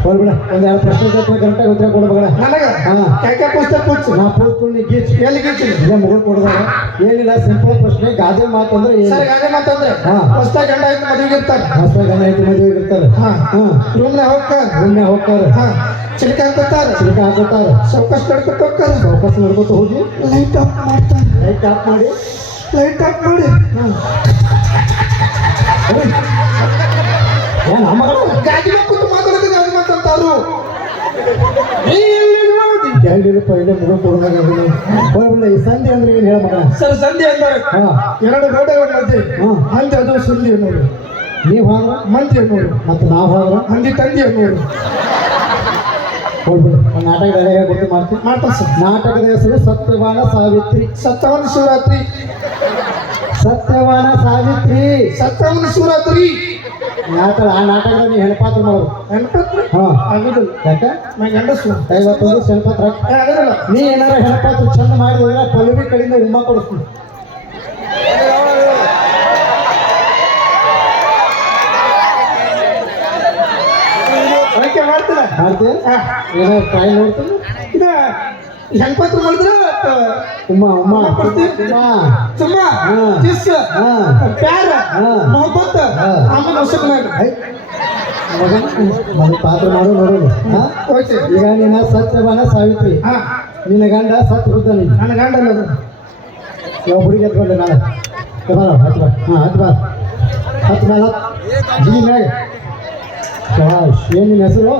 बोल ಒಂದು ಎರಡು ಪ್ರಶ್ನೆ ಕೇಳ್ತಾರೆ ಗಂಟೆ ಉತ್ತರ ಕೊಡು ಮಗಳ ನನಗೆ ಯಾಕೆ ಪುಸ್ತಕ ಪುಚ್ಚು ನಾ ಪೂರ್ತಿ ಗೀಚ್ ಎಲ್ಲಿ ಗೀಚಿಲ್ಲ ಇದೇ ಮಗಳು ಕೊಡ್ದಾಗ ಏನಿಲ್ಲ ಸಿಂಪಲ್ ಪ್ರಶ್ನೆ ಗಾದೆ ಮಾತಂದ್ರೆ ಸರ್ ಗಾದೆ ಮಾತಂದ್ರೆ ಹೊಸ ಗಂಡ ಐದು ಮದುವೆಗೆ ಇರ್ತಾರೆ ಹೊಸ ಗಂಡ ಐತಿ ಮದುವೆ ಇರ್ತಾರೆ ರೂಮ್ನ ಹೋಗ್ತಾರೆ ಚಿಲ್ಕ ಹಾಕೋತಾರೆ ಚೌಕಸ್ ನಡ್ಕೊತ ಹೋಗ್ತಾರೆ ಚೌಕಸ್ ನಡ್ಕೊತ ಹೋಗಿ ಲೈಟ್ ಆಫ್ ಮಾಡ್ತಾರೆ ಲೈಟ್ ಆಫ್ ಮಾಡಿ ಏನು ಮಗಳು ಗಾಡಿ ಕೂತು ಮಾತಾಡೋದು ಗಾಡಿ ಮಾತಂತಾರು ಪೈಲೆ ಮಗಳು ಕೊಡದಾಗ ಈ ಸಂಧಿ ಅಂದ್ರೆ ಏನು ಹೇಳ ಮಗಳ ಸರ್ ಸಂಧಿ ಅಂತಾರೆ ಎರಡು ಗೋಡೆಗಳ ಮಧ್ಯೆ ಮಂದಿ ಅದು ಸಂಧಿ ಅನ್ನೋರು ನೀವು ಹೋದ್ರ ಮಂದಿ ಅನ್ನೋರು ಮತ್ತು ನಾವು ಹೋದ್ರ ಮಂದಿ ತಂದಿ ಅನ್ನೋರು ಹೋಗ್ಬಿಡು ಒಂದು ನಾಟಕದ ಗೊತ್ತು ಮಾಡ್ತೀನಿ ಸರ್ ನಾಟಕದ ಹೆಸರು ಸತ್ಯವಾನ ಸಾವಿತ್ರಿ ಸತ್ತವನ ಶಿವರಾತ್ರಿ ಸತ್ಯವಾನ ಶಿವರಾತ್ರಿ ನಾಟಕ ಆ ನಾಟಕದಲ್ಲಿ ಹೆಣ್ಪಾತ್ರ ಮಾಡೋದು ಹೆಣ್ಪತ್ರ ಆಗುದಿಲ್ಲ ಯಾಕೆ ನಾ ಗಂಡಸು 51 ಹೆಣ್ಪಾತ್ರ ಆಗುದಿಲ್ಲ ನೀ ಏನಾರ ಹೆಣ್ಪಾತ್ರ ಚಂದ ಮಾಡಿದ್ರೆ ಪಲ್ಲವಿ ಕಡೆಯಿಂದ ಉಮ್ಮ ಕೊಡಿಸ್ತೀನಿ ಅದಕ್ಕೆ ಮಾಡ್ತೀರ ಏನೋ ಟ್ರೈ ನೋಡ್ತೀನಿ ಇದು ಹೆಣ್ಪತ್ರ ಮಾಡಿದ್ರೆ ಉಮ್ಮ ಸುಮ್ಮ ಕಿಸ್ ಪ್ಯಾರ ಮೊಹಬ್ಬತ್ ಆಮೇಲೆ ಹೊಸಕ್ನಾಗ ಪಾತ್ರ ಮಾಡೋ ನೋಡೋದು ಈಗ ನೀನ ಸತ್ಯವಾನ ಸಾವಿತ್ರಿ ನಿನ್ನ ಗಂಡ ಸತ್ ವೃದ್ಧ ನೀನು ನನ್ನ ಗಂಡ ಅನ್ನೋದು ಯಾವ ಹುಡುಗಿ ಎತ್ಕೊಂಡೆ ನಾಳೆ ಬರ ಹತ್ತು ಬಾ ಹತ್ತು ಮೇಲೆ ಜಿಗಿ ಮ್ಯಾಗ ಏನು ನಿನ್ನ ಹೆಸರು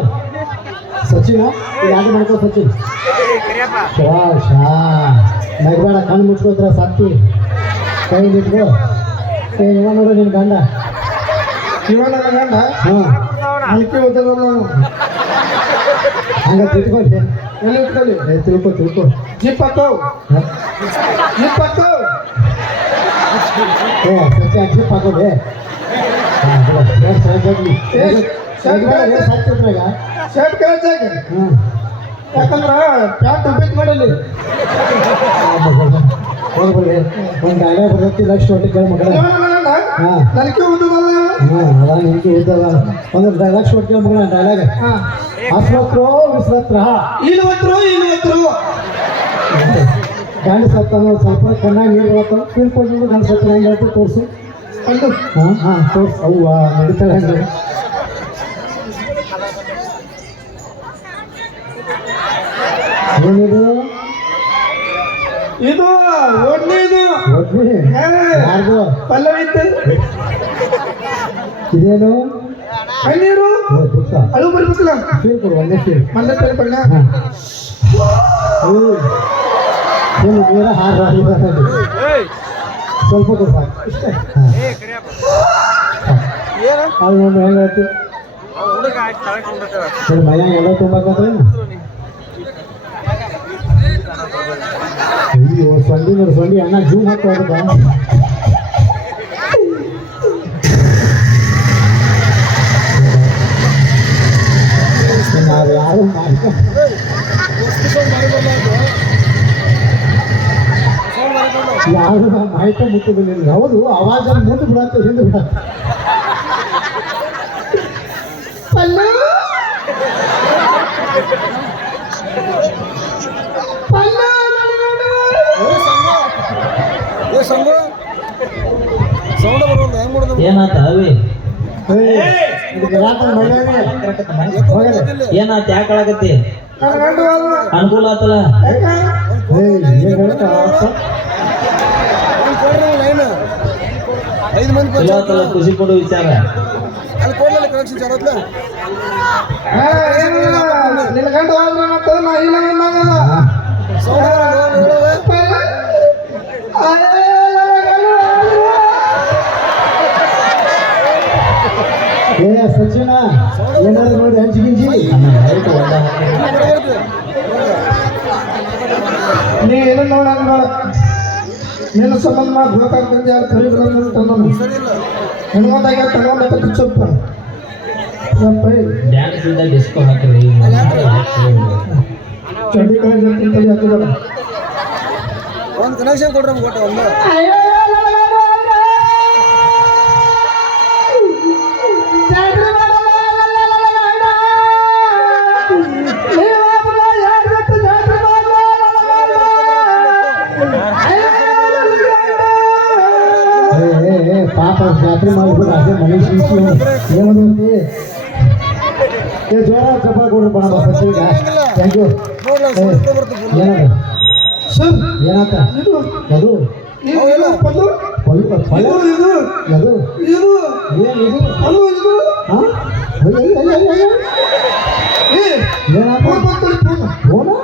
ಸಚಿನ ಈಗ ಆಟ ಮಾಡ್ಕೋ ಸಚಿನ್ ಶವಾಶ್ ನಗಬೇಡ ಕಣ್ಣು ಮುಚ್ಕೋತ್ರ ಸತ್ತಿ ಕೈ ನಿಟ್ಕೋ ಇವ ನೋಡು ನಿನ್ನ ಗಂಡ ಇವ ನನ್ನ ಗಂಡ ಅನ್ಕೆ ಓದಲ್ಲ ನಾನು ಹಂಗ ತಿಳ್ಕೊಳ್ಳಿ ಎಲ್ಲಿ ಇಟ್ಕೊಳ್ಳಿ ತಿಳ್ಕೊ ಜಿಪ್ ಹಾಕೋ ಸಚ್ಚಿ ಜಿಪ್ ಹಾಕೋದೆ ಶರ್ಟ್ ಕಳಿಸಾಗ ಯಾಕಂದ್ರ ಪ್ಯಾಂಟ್ ಉಬ್ಬಿತ್ ಮಾಡಲಿ ಒಂದು ಡೈಲಾಗ್ ಬರ್ತೈತಿ ಲಕ್ಷ ಒಟ್ಟಿಗೆ ಕೇಳ ಮಗಳ ನನಗೆ ಓದೋದಲ್ಲ ಅದ ನಿನಗೆ ಓದಲ್ಲ ಒಂದು ಲಕ್ಷ ಒಟ್ಟಿಗೆ ಮಗಳ ಡೈಲಾಗ್ ಅಸ್ವತ್ರೋ ವಿಸ್ವತ್ರ ಇಲ್ವತ್ರು ಗಂಡ ಸತ್ತ ಸ್ವಲ್ಪ ಕಣ್ಣಾಗಿ ನೀರು ಬರ್ತವೆ ತಿಳ್ಕೊಂಡು ಗಂಡ ಸತ್ತ ಹೆಂಗೆ ಹೇಳ್ತು ತೋರಿಸು ಕಂಡು ತೋರ್ಸು ಅವ್ವ ನಡೀತಾಳೆ ಹಂಗೆ ಏನಿದು ಇದು ಒಡ್ನಿದು ಯಾರ್ದು ಪಲ್ಲವಿ ಇತ್ತು ಇದೇನು ಕಣ್ಣೀರು ಪುಟ್ಟ ಅಳು ಬರ್ಬೇಕಲ್ಲ ಫೀಲ್ ಕೊಡು ಒಂದೇ ಫೀಲ್ ಮಲ್ಲ ಬಣ್ಣ ಏನು ನೀರ ಹಾರ ಸ್ವಲ್ಪ ಕೊಡು ಸಾಕು ಇಷ್ಟೇ ಅದು ನೋಡಿ ಹೆಂಗೆ ಹೇಳ್ತಿ ಮೈಯ ಎಲ್ಲ ತುಂಬಾಕಂದ್ರೆ ಅಯ್ಯೋ ಸೊಂಡಿ ನೋಡಿ ಸೊಂಡಿ ಅಣ್ಣ ಜೂಮ್ ಹಾಕೋದ ನಾವು ಯಾರು ಯಾರು ಮಾಹಿತಿ ಮುಟ್ಟುದಿಲ್ಲ ಹೌದು ಅವಾಜಲ್ಲಿ ಮುಂದೆ ಬಿಡತ್ತೆ ಹಿಂದೆ ಬಿಡತ್ತೆ ಏನಾತ ಅವಿ ಏನಾತ ಯಾಕಳಾಗತ್ತಿ ಅನುಕೂಲ ಆತಲ್ಲ ಆತಲ್ಲ ಖುಷಿ ಪಡೋ ವಿಚಾರ ನಿನ್ನ ಗಂಟು ಹೋದ್ರೆ ನಾ ಇಲ್ಲ ಸಚಿನ ಏನಾದ್ರು ನೋಡಿ ಹಂಚಿ ಗಿಂಚಿ ನೀ ಏನು ನೋಡಂಗ ಬೇಡ ನಿನ್ನ ಸಂಬಂಧ ಮಾಡಿ ಬೇಕಾಗ್ತಂದು ಯಾರು ಕರಿಗಳನ್ನು ತಂದನು ಹೆಣ್ಮಂದಾಗ ತಗೊಂಡಕ್ಕೆ ಚುಪ್ಪ ಡ್ಯಾನ್ಸ್ ಇಂದ ಡಿಸ್ಕೋ ಹಾಕಿರಿ ಚಂಡಿ ಕಾಲೇಜ್ ಹಾಕಿದಾರ ಒಂದು ಕನೆಕ್ಷನ್ ಕೊಡ್ರಿ ನಮ್ಗೆ ಕೊಟ್ಟು ಒಂದು ಅಷ್ಟೇ ಮಾಡ್ಬಿಟ್ಟು ಅದೇ ಮನೆ ಶಿಂಚಿ ಏನಂತಿ ಏ ಜೋರ ಚಪ್ಪ ಕೊಡ್ರಿ ಬಣ ಸಚಿವ ಥ್ಯಾಂಕ್ ಯು ಏನದ ಸರ್ ಏನಾತ ಇದು ಅದು ಇದು ಇದು ಪಲ್ಲು ಫಲ ಇದು ಅದು ಇದು ಏನು ಇದು ಪಲ್ಲು ಇದು ಹಾಂ ಏ ಏನಾತ ಫೋನ್ ಬರ್ತಾರೆ ಫೋನ್ ಫೋನು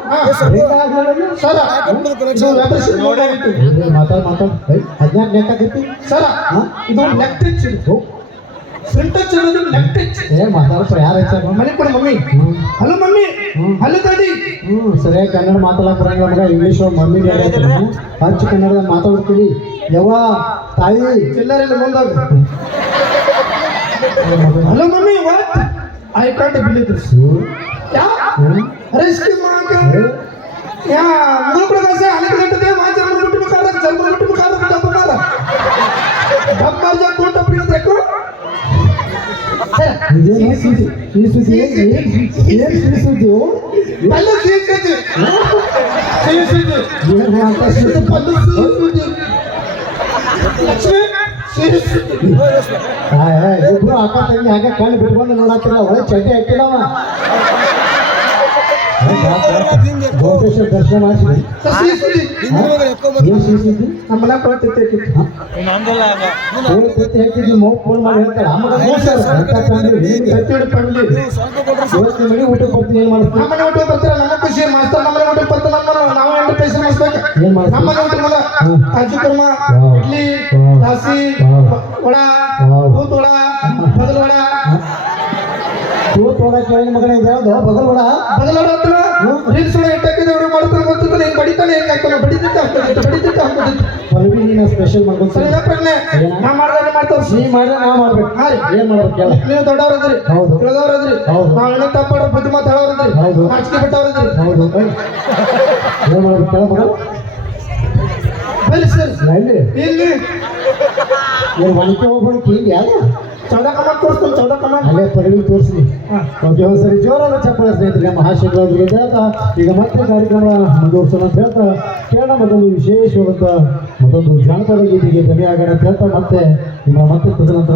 ಸರ ಇದು ವ್ಯಾಪಾರ ನೋಡಾಗಿತ್ತು ಮಾತಾಡ್ 14 ಬೇಕಾಗಿತ್ತು ಸರ ಹಾಂ ಇದು ನೆಕ್ ಟಚ್ ಇದು ಫ್ರಂಟ್ ಟಚ್ ಅನ್ನೋದು ನೆಕ್ ಟಚ್ ಏ ಮಾತಾಡಪ್ಪ ಯಾರು ಹೆಚ್ಚಾಗ ಮನೆ ಕೊಡಿ ಮಮ್ಮಿ ಹಲೋ ಮಮ್ಮಿ ಹಲೋ ದಾದಿ ಸರಿಯಾಗಿ ಕನ್ನಡ ಮಾತಾಡಕ್ ಬರಂಗಿಲ್ಲ ಮಗ ಇಂಗ್ಲೀಷ್ ಮಮ್ಮಿ ಹಚ್ಚ ಕನ್ನಡದಾಗ ಮಾತಾಡ್ತೀವಿ ಯವ್ವ ತಾಯಿ ಎಲ್ಲರಿಲ್ಲ ಮುಂದಾಗ hello mummy what I can't believe this ಯಾ ರಿಸ್ಕ್ ಮಾಕ ಯಾ ಮುಗಳು ಕೂಡ ಕಸ ಅನೇಕ ಗಂಟೆ ಮಾಚ ಮುಟ್ಟು ಮುಖಾರ ಜನ್ಮ ಮುಟ್ಟು ಮುಖಾರ ಡಬ್ಬ ಮಾರ ಡಬ್ಬ ಮಾರ ಜಾ ಕೋಟ ಪ್ರಿಯ देखो ಪಲ್ಲು ಸೀಸುದು ಸೀಸುದು ಪಲ್ಲು ಸೀಸುದು ಲಕ್ಷ್ಮಿ ಸೀಸುದು ಇಬ್ರು ಅಕ್ಕ ತಂಗಿ ಹಾಗೆ ಕಣ್ಣು ಬಿಟ್ಕೊಂಡು ನೋಡತ್ತಿಲ್ಲ ಒಳ್ಳೆ ಚಡ್ಡಿ ಹಾಕಿಲ್ಲವ ಗೋಪೇಶ್ವರ ದರ್ಶನ ಮಾಡಿಸಿ ಸೀಸುದು ಏನು ಶಿಸಿದ್ದು ನಮ್ಮನ್ನ ಕೊಟ್ಟಿತ್ತು ಹಾಕಿದ್ದು ಮೌ ಫೋನ್ ಮಾಡಿ ಹೇಳ್ತಾಳೆ ಸತ್ತಿಡು ಪಂಡಿ ಇವತ್ತು ಮನೆ ಊಟ ಕೊಡ್ತೀನಿ ಏನು ಮಾಡ್ತೀನಿ ನಮ್ಮನೆ ಊಟ ಬರ್ತಾರೆ ನಮ್ಮ ಖುಷಿ ಮಾಸ್ತರ್ ನಮ್ಮನೆ ಊಟ ಬರ್ತಾರೆ ನಾವು 8 ಪೈಸೆ ಮಾಡಿಸ್ಬೇಕು ಏನ್ ಮಾಡ್ತೀವಿ? ನಮ್ಮನೆ ಊಟ ಮಗ ಕಾಜು ಕುರ್ಮ ಇಡ್ಲಿ ದಾಸಿ ವಡ ದೂತ್ ವಡ ಬದಲ್ ವಡ ತೂತ್ ವಡ ಕೇಳಿ ಮಗನೇ ಯಾವ್ದು ಬಗಲ್ ವಡ ಬದಲ್ ವಡ ಹತ್ರ ರೀಲ್ಸ್ ಒಳಗೆ ಇಟ್ಟಾಕಿದ್ರೆ ಅವ್ರು ಮಾಡ್ತಾರೆ ಗೊತ್ತಿತ್ತು ಹಿಂಗೆ ಬಡಿತಾನೆ ಹೆಂಗೆ ಹಾಕ್ತಾನೆ ಬಡಿದಿತ್ತು ಪಲ್ವಿ ನೀನು ಸ್ಪೆಷಲ್ ಮಾಡ್ಕೊಂಡು ಸರಿನಾ ಪ್ರಜ್ಞೆ ನಾ ಮಾಡ್ದಾಗ ಮಾಡ್ತಾವ್ರಿ ನೀ ಮಾಡಿದ್ರೆ ನಾವು ಮಾಡ್ಬೇಕು ಹಾ ರೀ ಏನ್ ಮಾಡ್ಬೇಕು ಕೇಳ ನೀವು ದೊಡ್ಡವ್ರದ್ರಿ ಹೌದು. ತಿಳಿದವ್ರದ್ರಿ ಹೌದು. ನಾವು ಎಣ್ಣೆ ತಪ್ಪಾಡ್ರ ಬುದ್ಧಿ ಮಾತು ಹೇಳೋರದ್ರಿ ಹೌದು. ನಾಚಿಕೆ ಬಿಟ್ಟವ್ರದ್ರಿ ಹೌದು ಏನ್ ಮಾಡ್ಬೇಕು ಕೇಳ ಮಗ ಬನ್ನಿ ಸರ್ ಎಲ್ಲಿ ಇಲ್ಲಿ ಏನು ಒಣಕೆ ಹೋಗ್ಬಿಡಕ್ಕೆ ಹಿಂಗೆ ಯಾರು ಚೌಡ ಕಮಾನ್ ತೋರಿಸ್ತೀನಿ ಚೌಡ ಕಮಾನ್ ಅಲ್ಲೇ ಪದವಿ ತೋರಿಸಿ ಓಕೆ ಸರಿ ಜೋರಾದ ಚಪ್ಪಳ ಸ್ನೇಹಿತರೆ ಮಹಾಶಿವರಾತ್ರಿ ಹೇಳ್ತಾ ಈಗ ಮತ್ತೆ ಕಾರ್ಯಕ್ರಮ ಮುಂದುವರ್ಸೋಣ ಅಂತ ಹೇಳ್ತಾ ಕೇರಳ ಮತ್ತೊಂದು ವಿಶೇಷವಾದಂಥ ಮತ್ತೊಂದು ಜಾನಪದ ಗೀತೆಗೆ ಧ್ವನಿ ಆಗೋಣ ಅಂತ ಹೇಳ್ತಾ ಮತ್ತೆ ನಿಮ್ಮ ಮತ್ತೆ ತದನಂತರ